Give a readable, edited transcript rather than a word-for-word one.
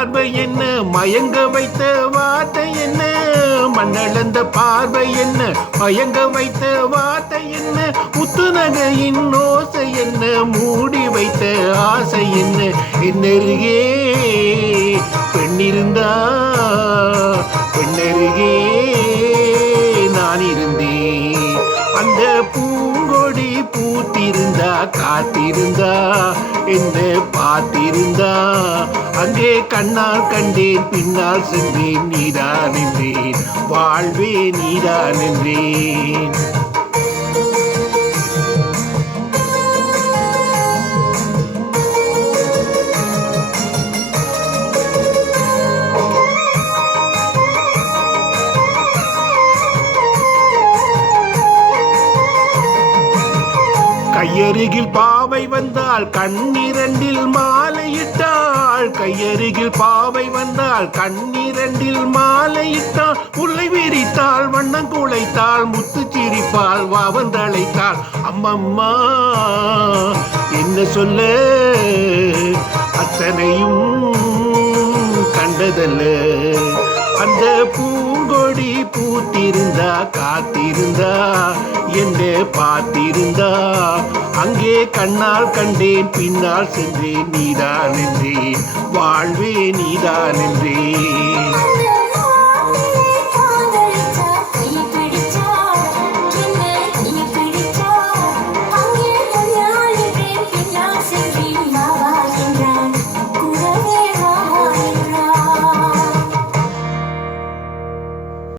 பார்வை என்ன, மயங்க வைத்த வார்த்தை என்ன, மண்ணளந்த பார்வை என்ன, மயங்க வைத்த வார்த்தை என்ன, முத்துநகையின் ஓசை என்ன, மூடி வைத்த ஆசை என்ன, என்னருகே பெண்ணிருந்தா பெண்ணருகே நான் இருந்தேன். அந்த பூங்கொடி பூத்திருந்தா காத்திருந்தா என்ன பார்த்திருந்தா, அங்கே கண்ணால் கண்டேன் பின்னால் சென்றேன், நீதான் என்றேன் வாழ்வே நீதான் என்றேன். கையருகில் பாவை வந்தால் கண்ணிரண்டில் மாலையிட்டாள், கையருகில் பாவை வந்தால் கண்ணிரண்டில் மாலையிட்டாள், முல்லை விரித்தாள் வண்ணம் குலைத்தாள், முத்து சிரிப்பாள் வாவந்தழைத்தாள். அம்மம்மா என்ன சொல்ல அத்தனையும் கண்டதல்ல, அந்த பூங்கொடி பூத்திருந்தா காத்திருந்தா என்ன பார்த்திருந்தா, அங்கே கண்ணால் கண்டேன் பின்னால் சென்றேன், நீதான் என்றேன் வாழ்வே நீதான் என்றேன்.